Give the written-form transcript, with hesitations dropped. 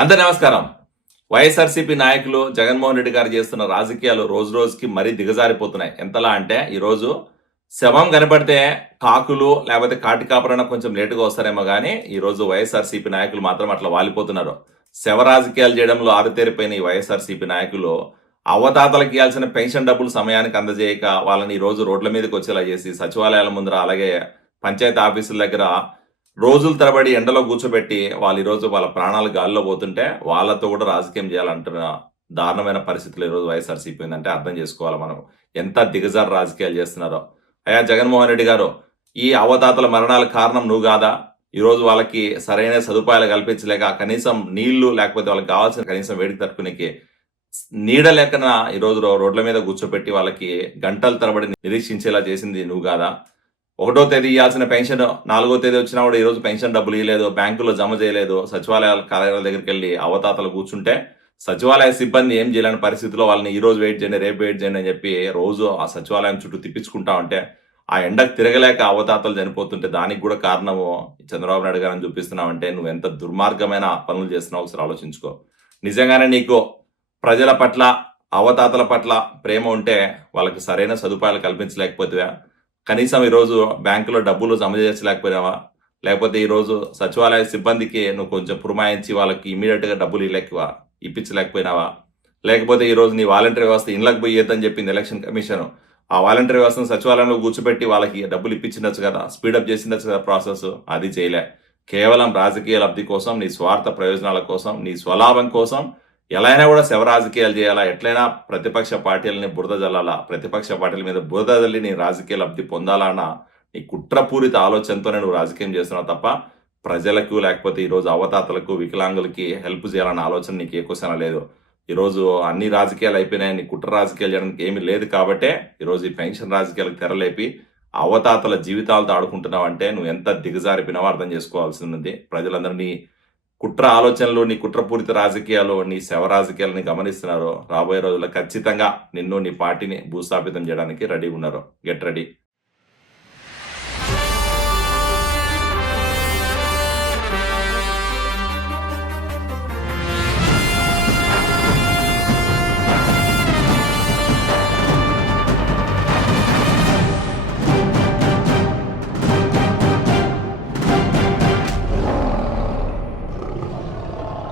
అందరి నమస్కారం. వైఎస్ఆర్సీపీ నాయకులు జగన్మోహన్ రెడ్డి గారు చేస్తున్న రాజకీయాలు రోజు రోజుకి మరీ దిగజారిపోతున్నాయి. ఎంతలా అంటే ఈరోజు శవం కనపడితే కాకులు లేకపోతే కాటి కాపరైనా కొంచెం లేటుగా వస్తారేమో కానీ ఈరోజు వైఎస్ఆర్సీపీ నాయకులు మాత్రం అట్లా వాలిపోతున్నారు. శవ రాజకీయాలు చేయడంలో ఆరితేరిపోయిన ఈ వైఎస్ఆర్సీపీ నాయకులు అవతాతలకు ఇవ్వాల్సిన పెన్షన్ డబ్బులు సమయానికి అందజేయక వాళ్ళని ఈ రోజు రోడ్ల మీదకి వచ్చేలా చేసి సచివాలయాల ముందర అలాగే పంచాయతీ ఆఫీసుల దగ్గర రోజుల తరబడి ఎండలో కూర్చోబెట్టి వాళ్ళు ఈరోజు వాళ్ళ ప్రాణాలు గాల్లో పోతుంటే వాళ్ళతో కూడా రాజకీయం చేయాలంటున్న దారుణమైన పరిస్థితులు ఈరోజు వైఎస్ఆర్సీపీ ఉందంటే అర్థం చేసుకోవాలి మనం ఎంత దిగజారు రాజకీయాలు చేస్తున్నారో. అయ్యా జగన్మోహన్ రెడ్డి గారు, ఈ అవతాతల మరణాలకు కారణం నువ్వు కాదా? ఈరోజు వాళ్ళకి సరైన సదుపాయాలు కల్పించలేక కనీసం నీళ్లు లేకపోతే వాళ్ళకి కావాల్సిన కనీసం వేడికి తట్టుకునేకి నీడ లేకన ఈరోజు రోడ్ల మీద కూర్చోబెట్టి వాళ్ళకి గంటల తరబడి నిరీక్షించేలా చేసింది నువ్వు కాదా? 1వ తేదీ ఇవ్వాల్సిన పెన్షన్ 4వ తేదీ వచ్చినా కూడా ఈరోజు పెన్షన్ డబ్బులు ఇవ్వలేదు, బ్యాంకుల్లో జమ చేయలేదు, సచివాలయాల కార్యాలయాల దగ్గరికి వెళ్ళి అవతాతలు కూర్చుంటే సచివాలయ సిబ్బంది ఏం చేయలేని పరిస్థితిలో వాళ్ళని ఈ రోజు వెయిట్ చేయండి, రేపు వెయిట్ చేయండి అని చెప్పి రోజు ఆ సచివాలయం చుట్టూ తిప్పించుకుంటా ఉంటే ఆ ఎండకు తిరగలేక అవతాతలు చనిపోతుంటే దానికి కూడా కారణము చంద్రబాబు నాయుడు గారని చూపిస్తున్నావంటే నువ్వు ఎంత దుర్మార్గమైన పనులు చేస్తున్నావు ఒకసారి ఆలోచించుకో. నిజంగానే నీకు ప్రజల పట్ల అవతాతల పట్ల ప్రేమ ఉంటే వాళ్ళకి సరైన సదుపాయాలు కల్పించలేకపోతే కనీసం ఈరోజు బ్యాంకులో డబ్బులు జమ చేసలేకపోయినావా? లేకపోతే ఈరోజు సచివాలయ సిబ్బందికి నువ్వు కొంచెం పురమాయించి వాళ్ళకి ఇమీడియట్గా డబ్బులు ఇప్పించలేకపోయినావా? లేకపోతే ఈరోజు నీ వాలంటీర్ వ్యవస్థ ఇళ్ళకి పోయేద్దని చెప్పింది ఎలక్షన్ కమిషన్. ఆ వాలంటీర్ వ్యవస్థను సచివాలయంలో కూర్చోబెట్టి వాళ్ళకి డబ్బులు ఇప్పించిండొచ్చు కదా, స్పీడప్ చేసిండొచ్చు కదా ప్రాసెస్. అది చేయలే. కేవలం రాజకీయ లబ్ధి కోసం, నీ స్వార్థ ప్రయోజనాల కోసం, నీ స్వలాభం కోసం ఎలా అయినా కూడా శవ రాజకీయాలు చేయాలా, ఎట్లయినా ప్రతిపక్ష పార్టీలని బురద జల్లాలా, ప్రతిపక్ష పార్టీల మీద బురద జల్లి నీ రాజకీయ లబ్ధి పొందాలన్న నీ కుట్రపూరిత ఆలోచనతోనే నువ్వు రాజకీయం చేస్తున్నావు తప్ప ప్రజలకు లేకపోతే ఈరోజు అవతాతలకు వికలాంగులకి హెల్ప్ చేయాలన్న ఆలోచన నీకు ఏ క్వశ్చన్ లేదు. ఈరోజు అన్ని రాజకీయాలు అయిపోయినాయి, నీ కుట్ర రాజకీయాలు చేయడానికి ఏమీ లేదు కాబట్టే ఈరోజు ఈ పెన్షన్ రాజకీయాలకు తెరలేపి అవతాతల జీవితాలతో ఆడుకుంటున్నావు అంటే నువ్వు ఎంత దిగజారిపోయినావో అర్థం చేసుకోవాల్సింది. ప్రజలందరినీ కుట్ర ఆలోచనలు, నీ కుట్రపూరిత రాజకీయాలు, నీ శవ రాజకీయాలని గమనిస్తున్నారు. రాబోయే రోజుల్లో ఖచ్చితంగా నిన్ను నీ పార్టీని భూస్థాపితం చేయడానికి రెడీ ఉన్నారు. Get ready.